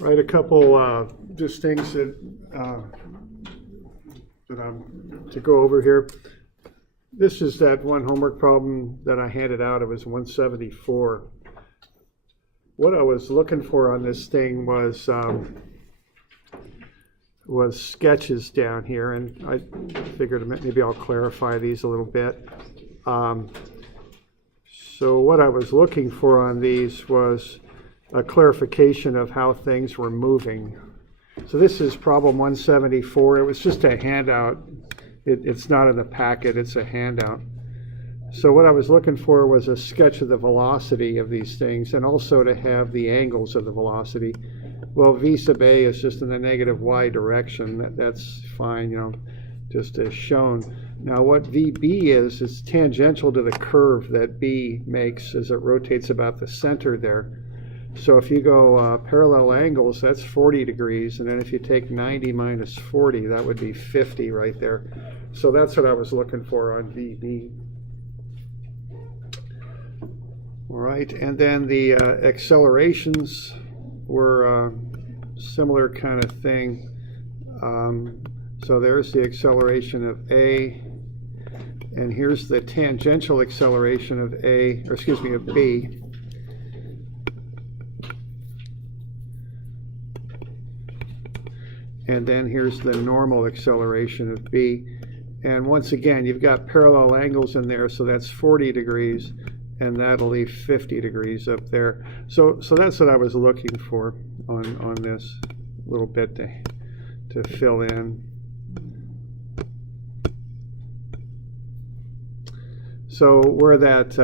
Right, a couple just things that I'm to go over here. This is that one homework problem that I handed out. It was 174. What I was looking for on this thing was sketches down here, and I figured maybe I'll clarify these a little bit. So what I was looking for on these was a clarification of how things were moving. So this is problem 174. It was just a handout. It's not in the packet, it's a handout. So what I was looking for was a sketch of the velocity of these things, and also to have the angles of the velocity. Well, v sub a is just in the negative y direction. That's fine, just as shown. Now what vb is tangential to the curve that b makes as it rotates about the center there. So if you go parallel angles, that's 40 degrees, and then if you take 90 minus 40, that would be 50 right there. So that's what I was looking for on VB. All right, and then the accelerations were a similar kind of thing. So there's the acceleration of A, and here's the tangential acceleration of A, or excuse me, of B. And then here's the normal acceleration of B. And once again, you've got parallel angles in there, so that's 40 degrees, and that'll leave 50 degrees up there. So that's what I was looking for on this little bit to fill in. So where that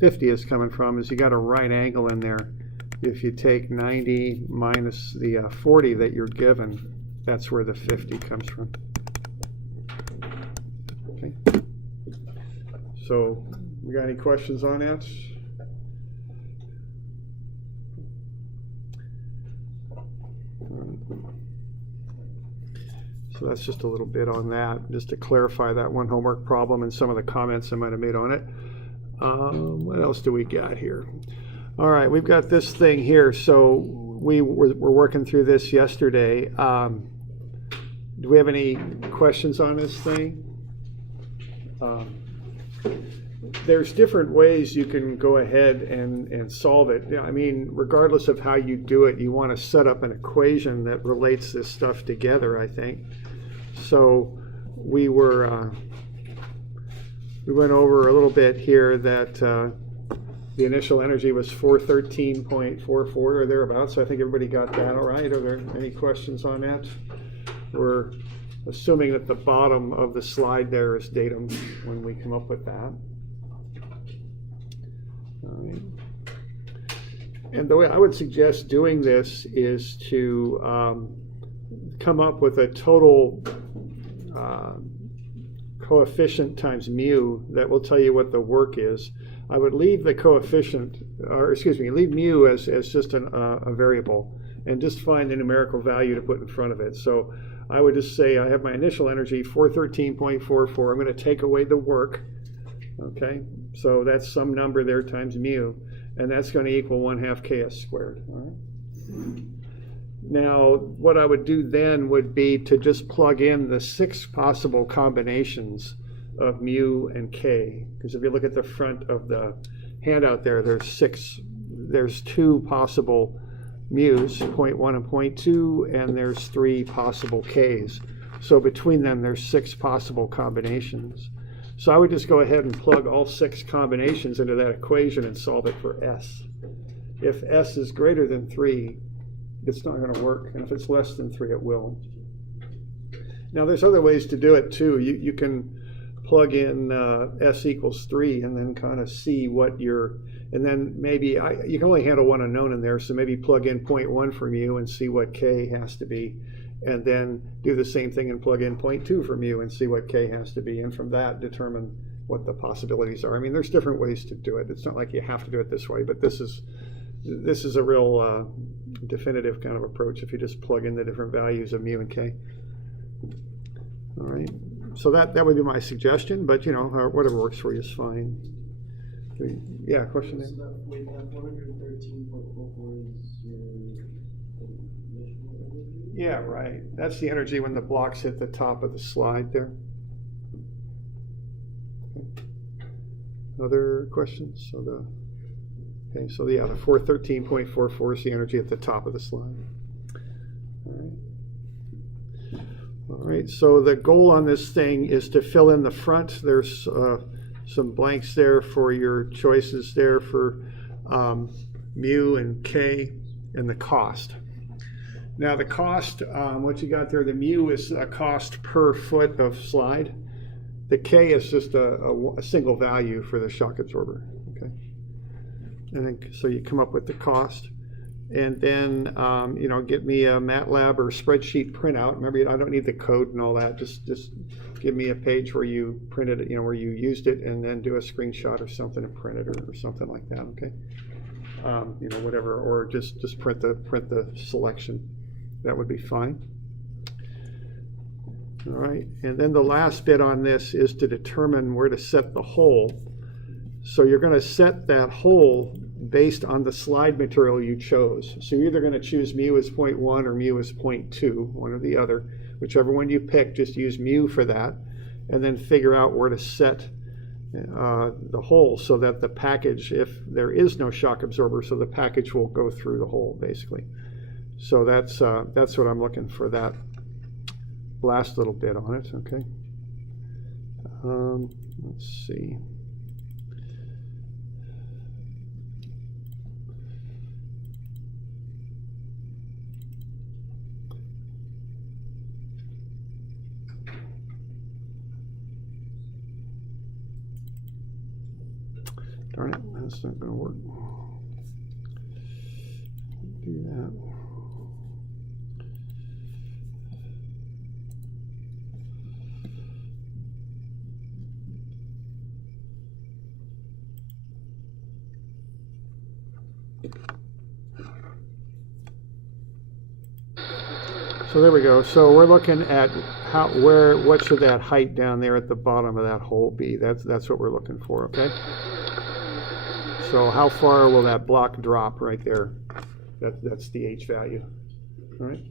50 is coming from is you got a right angle in there. If you take 90 minus the 40 that you're given, that's where the 50 comes from. Okay. So, we got any questions on that? So that's just a little bit on that, just to clarify that one homework problem and some of the comments I might have made on it. What else do we got here? All right, we've got this thing here. So we're working through this yesterday. Do we have any questions on this thing? There's different ways you can go ahead and solve it. I mean, regardless of how you do it, you want to set up an equation that relates this stuff together, I think. So we went over a little bit here that the initial energy was 413.44 or thereabouts. So I think everybody got that all right. Are there any questions on that? We're assuming that the bottom of the slide there is datum when we come up with that. All right. And the way I would suggest doing this is to come up with a total coefficient times mu that will tell you what the work is. I would leave the coefficient, or excuse me, leave mu as just a variable, and just find the numerical value to put in front of it. So I would just say I have my initial energy, 413.44. I'm going to take away the work. Okay, so that's some number there times mu, and that's going to equal 1/2 ks squared. All right. Now, what I would do then would be to just plug in the 6 possible combinations of mu and k, because if you look at the front of the handout there, there's 2 possible mu's, 0.1 and 0.2, and there's 3 possible k's. So between them, there's 6 possible combinations. So I would just go ahead and plug all 6 combinations into that equation and solve it for s. If s is greater than 3, it's not going to work, and if it's less than 3, it will. Now there's other ways to do it too. You can plug in s equals 3 and then kind of see what your, and then maybe, you can only handle one unknown in there, so maybe plug in 0.1 for mu and see what k has to be, and then do the same thing and plug in 0.2 for mu and see what k has to be, and from that determine what the possibilities are. I mean, there's different ways to do it. It's not like you have to do it this way, but this is a real definitive kind of approach if you just plug in the different values of mu and k. All right, so that would be my suggestion, but whatever works for you is fine. Yeah, question there? So that 113.44 is your Yeah, right. That's the energy when the blocks hit the top of the slide there. Okay. Other questions? So the 413.44 is the energy at the top of the slide. All right, so the goal on this thing is to fill in the front. There's some blanks there for your choices there for mu and k and the cost. Now the cost, what you got there, the mu is a cost per foot of slide. The k is just a single value for the shock absorber. Okay, and then so you come up with the cost. And then, get me a MATLAB or spreadsheet printout. Remember, I don't need the code and all that. Just give me a page where you printed it, where you used it, and then do a screenshot or something and print it or something like that. Okay, whatever, or just print the selection. That would be fine. All right, and then the last bit on this is to determine where to set the hole. So you're going to set that hole based on the slide material you chose. So you're either going to choose mu as 0.1 or mu as 0.2, one or the other. Whichever one you pick, just use mu for that, and then figure out where to set the hole so that the package, if there is no shock absorber, so the package will go through the hole, basically. So that's what I'm looking for, that last little bit on it, okay? Let's see. Darn it, that's not going to work. Do that. So there we go. So we're looking at what should that height down there at the bottom of that hole be? That's what we're looking for, okay? So how far will that block drop right there? That's the H value. All right.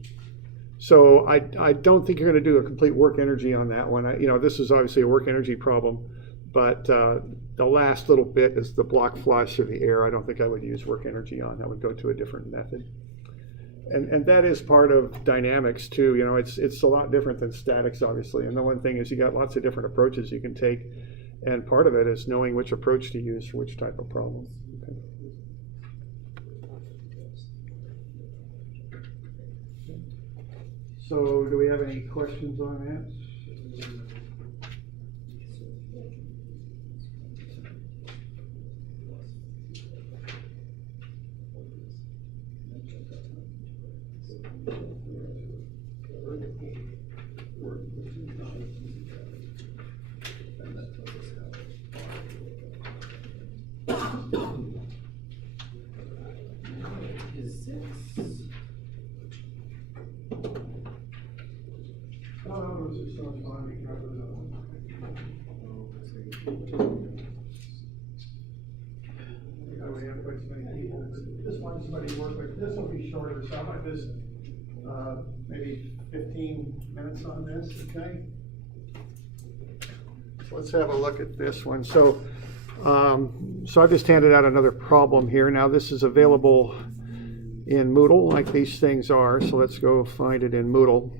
So I don't think you're going to do a complete work energy on that one. This is obviously a work energy problem, but the last little bit is the block flies through the air. I don't think I would use work energy on. I would go to a different method. And that is part of dynamics too. It's a lot different than statics, obviously. And the one thing is you got lots of different approaches you can take. And part of it is knowing which approach to use for which type of problem. Okay. So do we have any questions on that? Just want somebody to work with. This will be shorter, so I might just maybe 15 minutes on this, okay? So let's have a look at this one. So I've just handed out another problem here. Now this is available in Moodle, like these things are. So let's go find it in Moodle.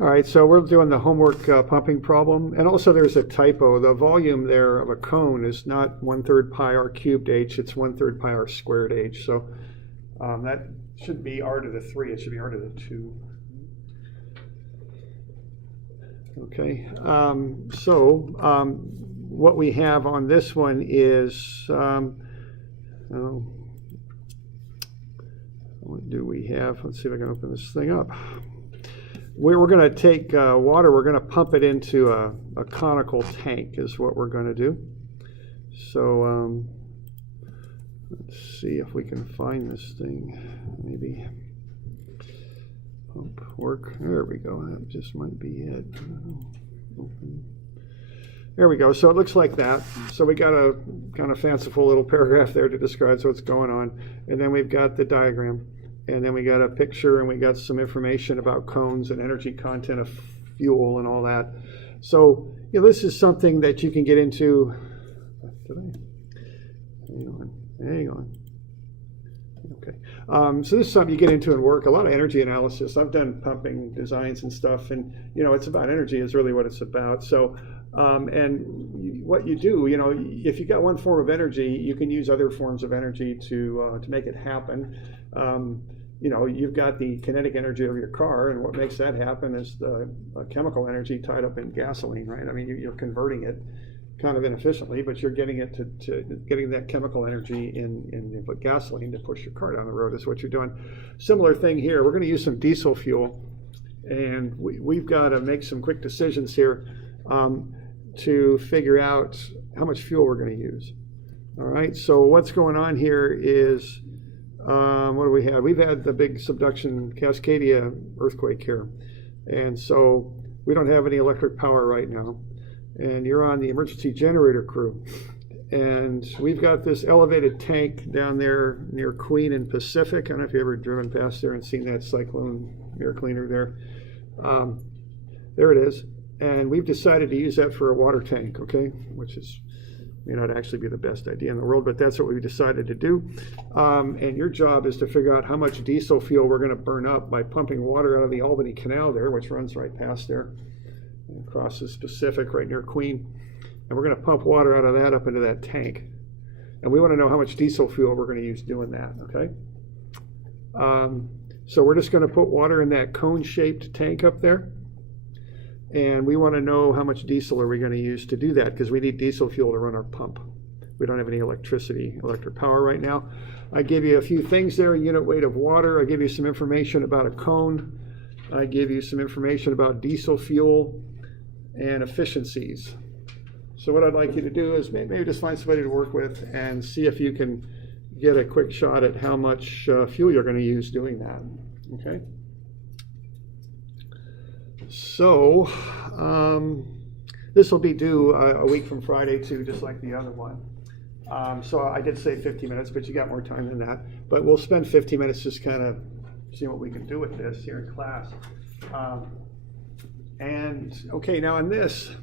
All right, so we're doing the homework pumping problem. And also there's a typo. The volume there of a cone is not 1/3 pi r cubed h, it's 1/3 pi r squared h. So that should be r to the 3, it should be r to the 2. Okay, what we have on this one is, what do we have? Let's see if I can open this thing up. We're going to take water, we're going to pump it into a conical tank is what we're going to do. So let's see if we can find this thing. Maybe pump work. There we go. That just might be it. Open. There we go. So it looks like that. So we got a kind of fanciful little paragraph there to describe what's going on. And then we've got the diagram. and then we got a picture, and we got some information about cones and energy content of fuel and all that. So this is something that you can get into. Hang on. Okay. So this is something you get into in work, a lot of energy analysis. I've done pumping designs and stuff, and it's about energy is really what it's about. So and what you do, if you got one form of energy, you can use other forms of energy to make it happen. You've got the kinetic energy of your car, and what makes that happen is the chemical energy tied up in gasoline, right? I mean, you're converting it kind of inefficiently, but you're getting it to getting that chemical energy in gasoline to push your car down the road is what you're doing. Similar thing here. We're going to use some diesel fuel, and we've got to make some quick decisions here to figure out how much fuel we're going to use. All right, so what's going on here is, what do we have? We've had the big subduction Cascadia earthquake here, and so we don't have any electric power right now. And you're on the emergency generator crew. And we've got this elevated tank down there near Queen and Pacific. I don't know if you've ever driven past there and seen that cyclone air cleaner there. There it is. And we've decided to use that for a water tank, okay? Which may not actually be the best idea in the world, but that's what we decided to do. And your job is to figure out how much diesel fuel we're going to burn up by pumping water out of the Albany Canal there, which runs right past there. Across the Pacific right near Queen, and we're going to pump water out of that up into that tank, and we want to know how much diesel fuel we're going to use doing that. Okay, so we're just going to put water in that cone-shaped tank up there, and we want to know how much diesel are we going to use to do that, because we need diesel fuel to run our pump. We don't have any electric power right now. I gave you a few things there: unit weight of water. I gave you some information about a cone. I gave you some information about diesel fuel and efficiencies. So what I'd like you to do is maybe just find somebody to work with and see if you can get a quick shot at how much fuel you're going to use doing that. Okay. So this will be due a week from Friday too, just like the other one. So I did say 50 minutes, but you got more time than that. But we'll spend 50 minutes just kind of seeing what we can do with this here in class. And okay, now in this, I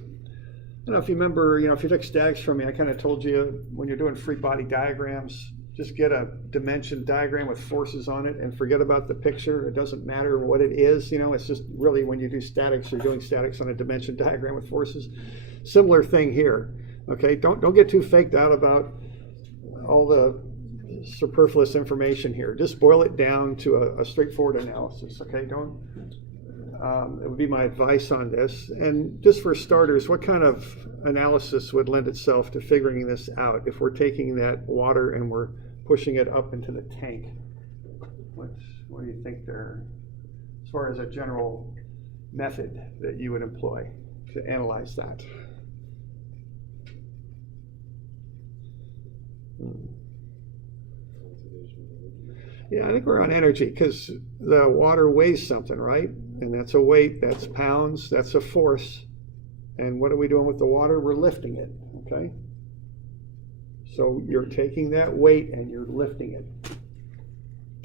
don't know if you remember, if you took statics from me, I kind of told you when you're doing free body diagrams, just get a dimension diagram with forces on it and forget about the picture. It doesn't matter what it is, it's just really when you do statics, you're doing statics on a dimension diagram with forces. Similar thing here. Okay, don't get too faked out about all the superfluous information here. Just boil it down to a straightforward analysis. Okay, it would be my advice on this. And just for starters, what kind of analysis would lend itself to figuring this out if we're taking that water and we're pushing it up into the tank? What do you think there, as far as a general method that you would employ to analyze that? Yeah, I think we're on energy because the water weighs something, right? And that's a weight, that's pounds, that's a force. And what are we doing with the water? We're lifting it, okay? So you're taking that weight and you're lifting it.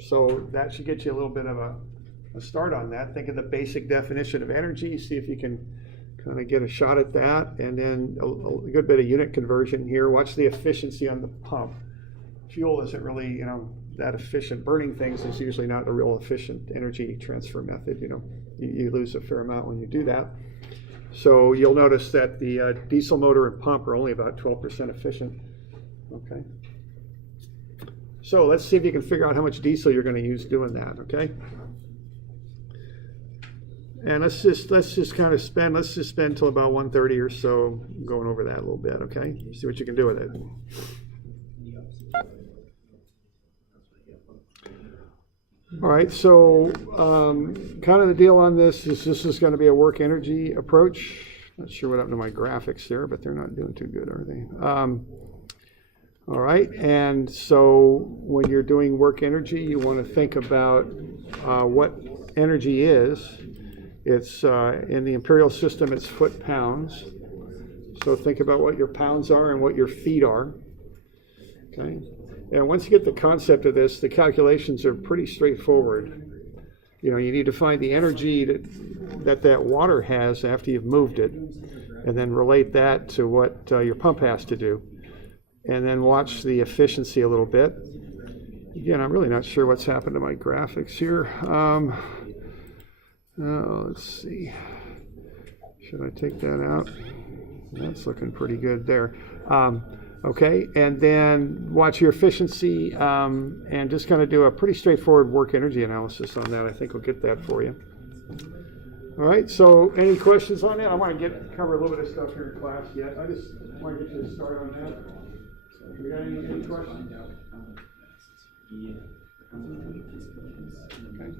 So that should get you a little bit of a start on that. Think of the basic definition of energy, see if you can kind of get a shot at that. And then a good bit of unit conversion here. Watch the efficiency on the pump. Fuel isn't really, that efficient. Burning things is usually not a real efficient energy transfer method. You lose a fair amount when you do that. So you'll notice that the diesel motor and pump are only about 12% efficient. Okay. So let's see if you can figure out how much diesel you're going to use doing that. Okay. And let's just spend till about 1:30 or so going over that a little bit. Okay. See what you can do with it. All right, so kind of the deal on this is going to be a work energy approach. Not sure what happened to my graphics there, but they're not doing too good, are they? All right, and so when you're doing work energy, you want to think about what energy is. It's in the imperial system, it's foot-pounds. So think about what your pounds are and what your feet are. Okay, and once you get the concept of this, the calculations are pretty straightforward. You need to find the energy that water has after you've moved it, and then relate that to what your pump has to do, and then watch the efficiency a little bit. Again, I'm really not sure what's happened to my graphics here. Let's see. Should I take that out? That's looking pretty good there. Okay, and then watch your efficiency and just kind of do a pretty straightforward work energy analysis on that. I think we'll get that for you. All right, so any questions on that? I want to cover a little bit of stuff here in class yet. I just want to get you to start on that. We got any questions? Okay.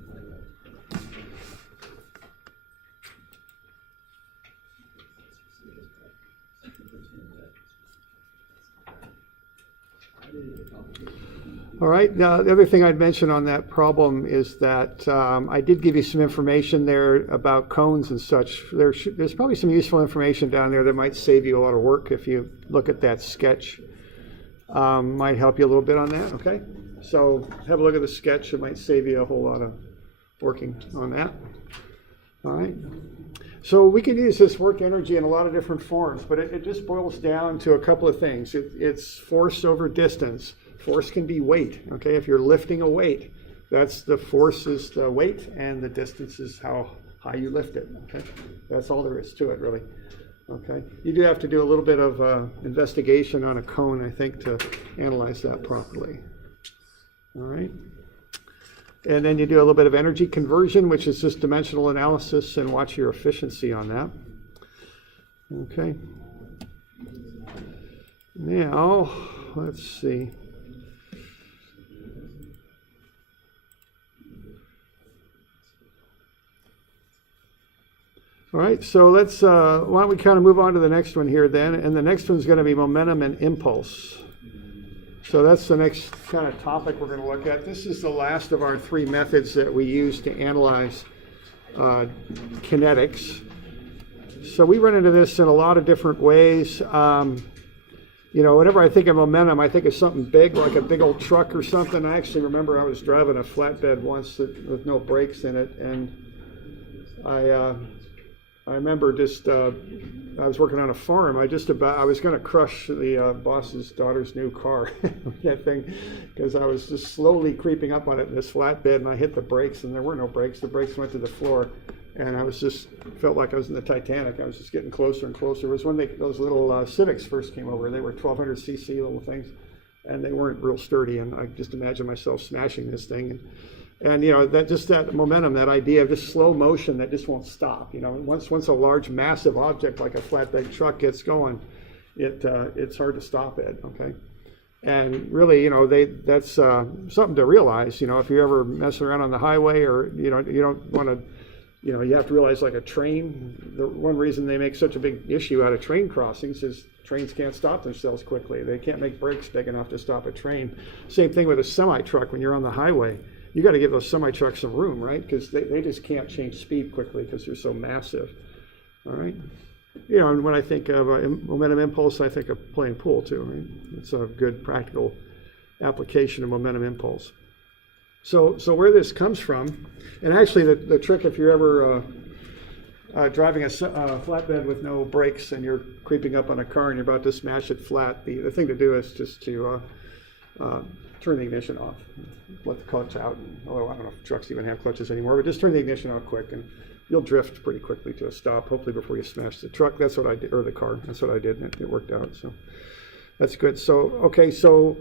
All right, the other thing I'd mention on that problem is that I did give you some information there about cones and such. There's probably some useful information down there that might save you a lot of work if you look at that sketch. Might help you a little bit on that, okay? So have a look at the sketch. It might save you a whole lot of working on that. All right. So we can use this work energy in a lot of different forms, but it just boils down to a couple of things. It's force over distance. Force can be weight, okay? If you're lifting a weight, that's the force is the weight, and the distance is how high you lift it, okay? That's all there is to it, really, okay? You do have to do a little bit of investigation on a cone, I think, to analyze that properly. All right. And then you do a little bit of energy conversion, which is just dimensional analysis, and watch your efficiency on that. Okay. Now, let's see. All right, so let's, why don't we kind of move on to the next one here then, and the next one's going to be momentum and impulse. So that's the next kind of topic we're going to look at. This is the last of our three methods that we use to analyze kinetics. So we run into this in a lot of different ways. Whenever I think of momentum, I think of something big, like a big old truck or something. I actually remember I was driving a flatbed once with no brakes in it, and I remember just, I was working on a farm. I was going to crush the boss's daughter's new car, that thing, because I was just slowly creeping up on it in this flatbed, and I hit the brakes, and there were no brakes. The brakes went to the floor, and I felt like I was in the Titanic. I was just getting closer and closer. It was when those little Civics first came over. They were 1,200 cc little things, and they weren't real sturdy, and I just imagined myself smashing this thing. And that momentum, that idea of just slow motion that just won't stop. Once a large, massive object like a flatbed truck gets going, it's hard to stop it. Okay, and really, that's something to realize. If you're ever messing around on the highway, or you don't want to, you have to realize, like a train. The one reason they make such a big issue out of train crossings is trains can't stop themselves quickly. They can't make brakes big enough to stop a train. Same thing with a semi-truck when you're on the highway. You got to give those semi-trucks some room, right? Because they just can't change speed quickly because they're so massive. All right. And when I think of momentum impulse, I think of playing pool too, right? It's a good practical application of momentum impulse. So where this comes from, and actually the trick, if you're ever driving a flatbed with no brakes and you're creeping up on a car and you're about to smash it flat, the thing to do is just to turn the ignition off, let the clutch out. Although I don't know if trucks even have clutches anymore, but just turn the ignition out quick, and you'll drift pretty quickly to a stop, hopefully before you smash the truck. That's what I did, or the car. That's what I did, and it worked out. So that's good. So okay, so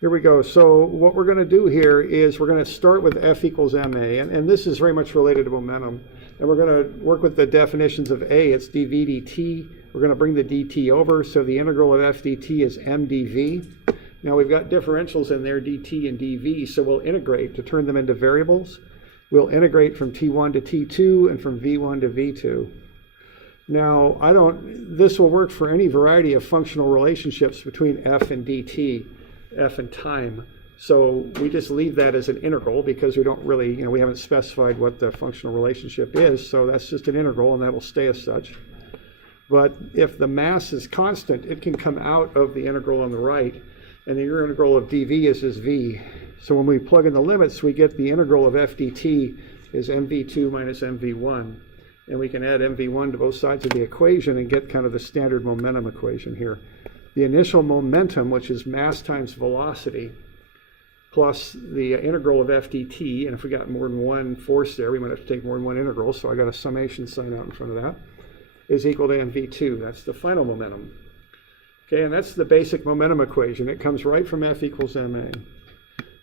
here we go. So what we're going to do here is we're going to start with F equals ma, and this is very much related to momentum. And we're going to work with the definitions of a. It's dv dt. We're going to bring the dt over, so the integral of f dt is m dv. Now we've got differentials in there, dt and dv, so we'll integrate to turn them into variables. We'll integrate from t1 to t2 and from v1 to v2. Now, this will work for any variety of functional relationships between f and dt, f and time. So we just leave that as an integral because we don't really, we haven't specified what the functional relationship is, so that's just an integral, and that'll stay as such. But if the mass is constant, it can come out of the integral on the right. And the integral of dv is this v. So when we plug in the limits, we get the integral of f dt is mv2 minus mv1. And we can add mv1 to both sides of the equation and get kind of the standard momentum equation here. The initial momentum, which is mass times velocity, plus the integral of f dt, and if we got more than one force there, we might have to take more than one integral, so I got a summation sign out in front of that, is equal to mv2. That's the final momentum. Okay, and that's the basic momentum equation. It comes right from F equals ma.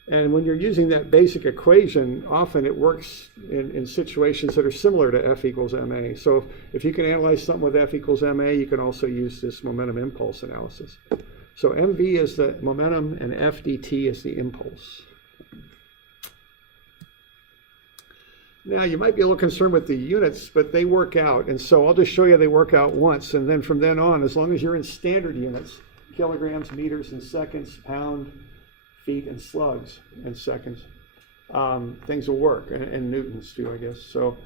And when you're using that basic equation, often it works in situations that are similar to F equals ma. So if you can analyze something with F equals ma, you can also use this momentum impulse analysis. So mv is the momentum and f dt is the impulse. Now, you might be a little concerned with the units, but they work out. And so I'll just show you they work out once. And then from then on, as long as you're in standard units, kilograms, meters, and seconds, pound, feet, and slugs, and seconds, things will work. And newtons too, I guess. So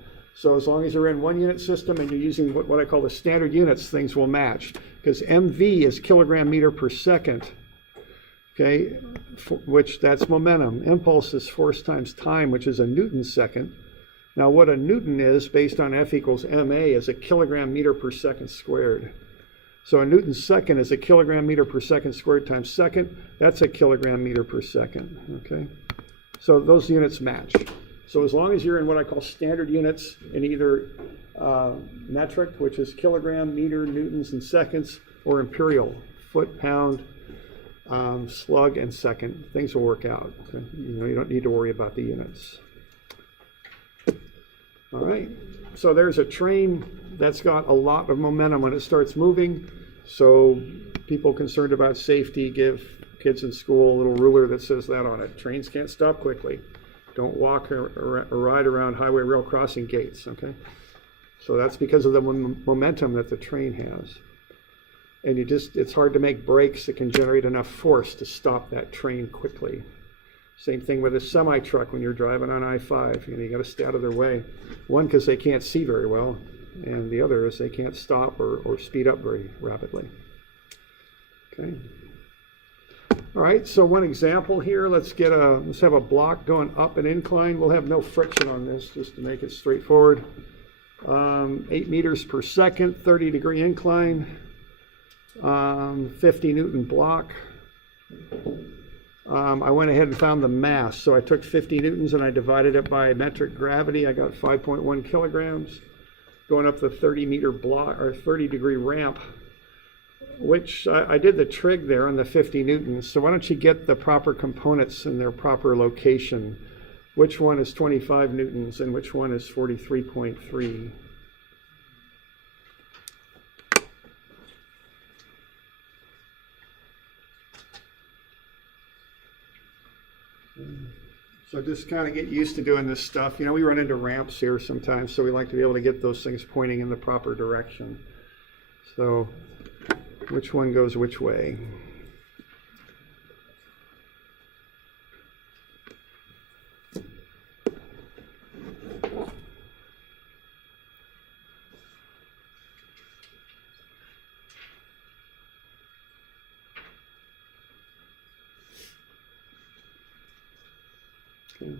as long as you're in one unit system and you're using what I call the standard units, things will match. Because MV is kilogram meter per second. Okay, which that's momentum. Impulse is force times time, which is a Newton second. Now, what a Newton is, based on F equals ma, is a kilogram meter per second squared. So a Newton second is a kilogram meter per second squared times second. That's a kilogram meter per second, okay? So those units match. So as long as you're in what I call standard units in either metric, which is kilogram, meter, newtons, and seconds, or imperial, foot, pound, slug, and second, things will work out. Okay? You don't need to worry about the units. All right, so there's a train that's got a lot of momentum when it starts moving. So people concerned about safety give kids in school a little ruler that says that on it. Trains can't stop quickly. Don't walk or ride around highway rail crossing gates, okay? So that's because of the momentum that the train has. And it's hard to make brakes that can generate enough force to stop that train quickly. Same thing with a semi-truck when you're driving on I-5. You got to stay out of their way. One, because they can't see very well, and the other is they can't stop or speed up very rapidly. Okay. All right, so one example here. Let's have a block going up an incline. We'll have no friction on this, just to make it straightforward. 8 meters per second, 30-degree incline, 50 Newton block. I went ahead and found the mass. So I took 50 newtons and I divided it by metric gravity. I got 5.1 kilograms going up the 30-meter block or 30-degree ramp, which I did the trig there on the 50 newtons. So why don't you get the proper components in their proper location? Which one is 25 newtons and which one is 43.3? So just kind of get used to doing this stuff. We run into ramps here sometimes, so we like to be able to get those things pointing in the proper direction. So which one goes which way? Okay.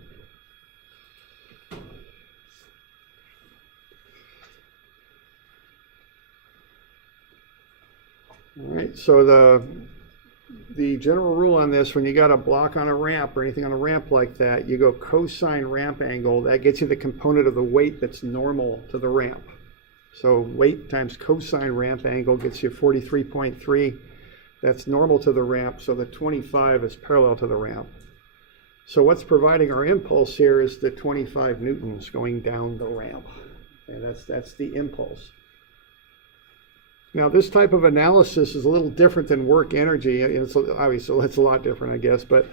All right, so the general rule on this, when you got a block on a ramp or anything on a ramp like that, you go cosine ramp angle. That gets you the component of the weight that's normal to the ramp. So weight times cosine ramp angle gets you 43.3. That's normal to the ramp, so the 25 is parallel to the ramp. So what's providing our impulse here is the 25 newtons going down the ramp. And that's the impulse. Now, this type of analysis is a little different than work energy. It's obviously it's a lot different, I guess. But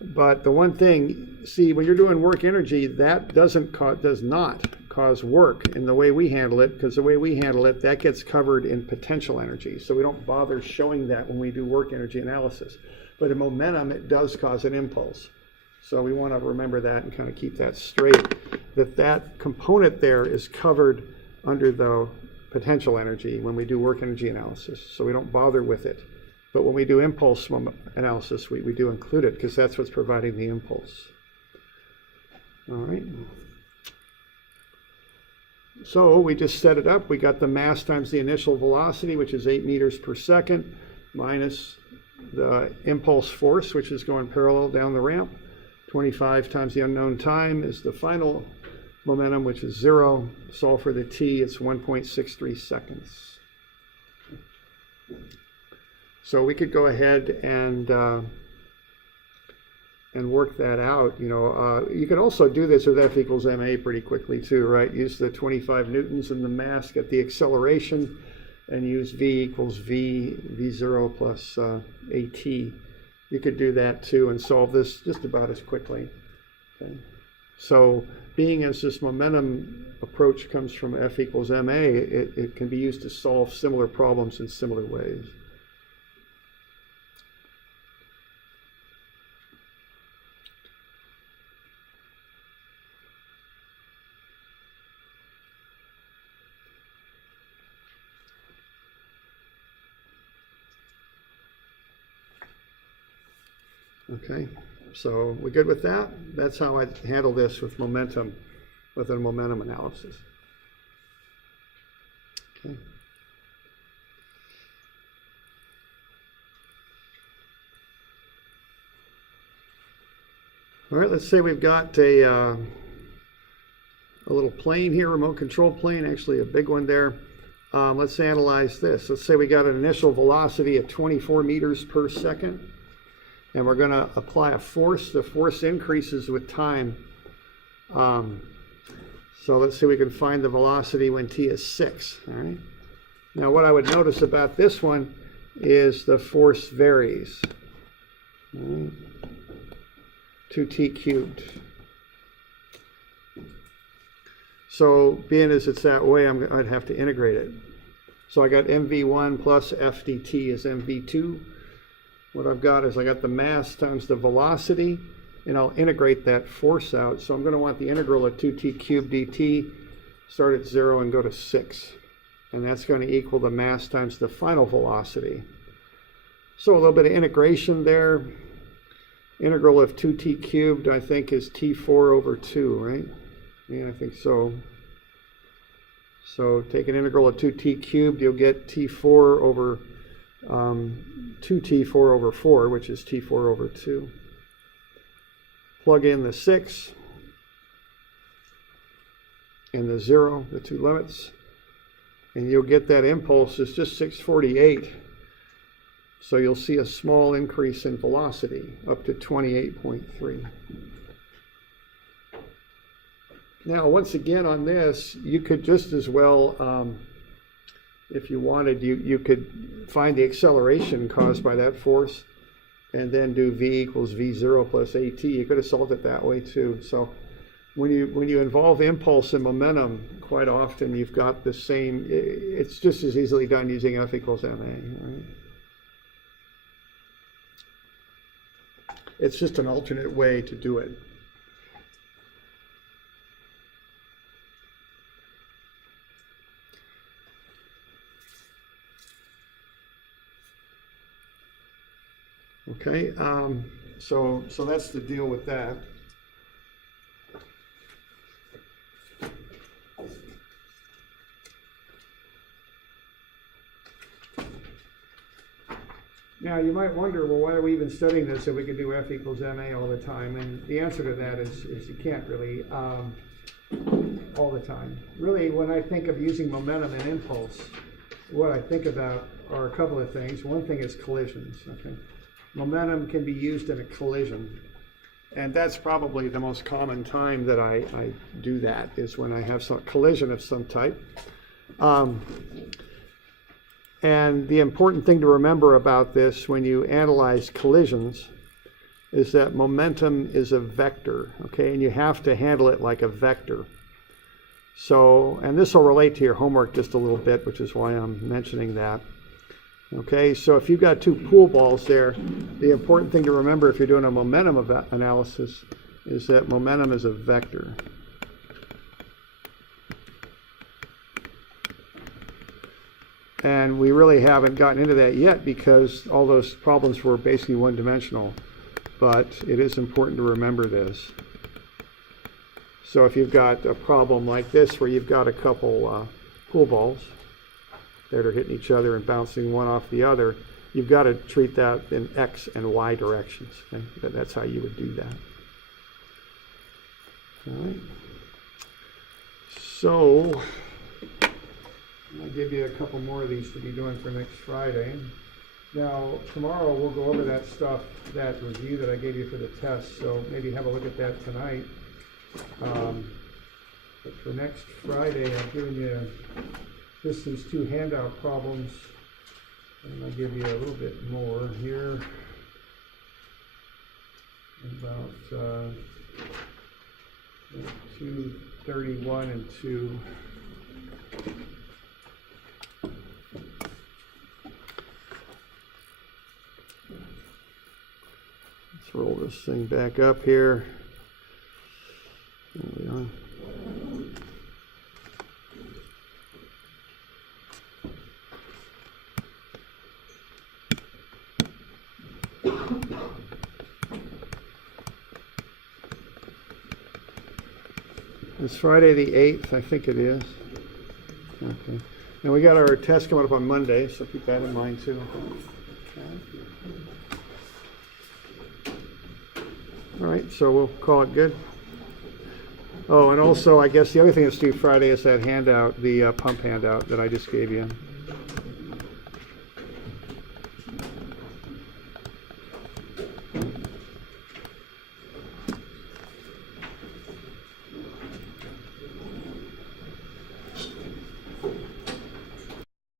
the one thing, see, when you're doing work energy, that does not cause work in the way we handle it, because the way we handle it, that gets covered in potential energy. So we don't bother showing that when we do work energy analysis. But in momentum, it does cause an impulse. So we want to remember that and kind of keep that straight, that component there is covered under the potential energy when we do work energy analysis. So we don't bother with it But when we do impulse analysis, we do include it because that's what's providing the impulse. All right. So we just set it up. We got the mass times the initial velocity, which is 8 meters per second, minus the impulse force, which is going parallel down the ramp. 25 times the unknown time is the final momentum, which is 0. Solve for the t, it's 1.63 seconds. So we could go ahead and work that out. You can also do this with F equals ma pretty quickly too, right? Use the 25 newtons in the mass, get the acceleration, and use v equals v0 plus at. You could do that too and solve this just about as quickly. Okay. So being as this momentum approach comes from F equals ma, it can be used to solve similar problems in similar ways. Okay, so we're good with that? That's how I handle this with momentum, with a momentum analysis. Okay. All right, let's say we've got a little plane here, remote control plane, actually a big one there. Let's analyze this. Let's say we got an initial velocity of 24 meters per second. And we're going to apply a force. The force increases with time. So let's see if we can find the velocity when t is 6. All right. Now what I would notice about this one is the force varies. All right. 2t cubed. So being as it's that way, I'd have to integrate it. So I got mv1 plus f dt is mv2. What I've got is I got the mass times the velocity, and I'll integrate that force out. So I'm going to want the integral of 2t cubed dt, start at 0 and go to 6. And that's going to equal the mass times the final velocity. So a little bit of integration there. Integral of 2t cubed, I think, is t4 over 2, right? Yeah, I think so. So take an integral of 2t cubed, you'll get t4 over 2t4 over 4, which is t4 over 2. Plug in the 6 and the 0, the two limits, and you'll get that impulse is just 648. So you'll see a small increase in velocity up to 28.3. Now, once again on this, you could just as well, if you wanted, you could find the acceleration caused by that force and then do v equals v0 plus at. You could have solved it that way too. So when you involve impulse and momentum, quite often you've got the same, it's just as easily done using F equals ma, right? It's just an alternate way to do it. Okay, so that's the deal with that. Now you might wonder, well, why are we even studying this if we can do F equals ma all the time? And the answer to that is you can't really all the time. Really, when I think of using momentum and impulse, what I think about are a couple of things. One thing is collisions. Okay. Momentum can be used in a collision, and that's probably the most common time that I do that, is when I have some collision of some type. And the important thing to remember about this when you analyze collisions is that momentum is a vector, okay, and you have to handle it like a vector. So, and this will relate to your homework just a little bit, which is why I'm mentioning that. Okay, so if you've got two pool balls there, the important thing to remember if you're doing a momentum analysis is that momentum is a vector. And we really haven't gotten into that yet because all those problems were basically one-dimensional. But it is important to remember this. So if you've got a problem like this where you've got a couple pool balls that are hitting each other and bouncing one off the other, you've got to treat that in X and Y directions. Okay? That's how you would do that. All right. So I'll give you a couple more of these to be doing for next Friday. Now, tomorrow we'll go over that stuff, that review that I gave you for the test, so maybe have a look at that tonight. But for next Friday, I've given you just these two handout problems, and I'll give you a little bit more here about 231 and 2. Let's roll this thing back up here. There we are. It's Friday the 8th, I think it is. Okay. And we got our test coming up on Monday, so keep that in mind too. Okay. All right, so we'll call it good. Oh, and also, I guess the other thing that's due Friday is that handout, the pump handout that I just gave you.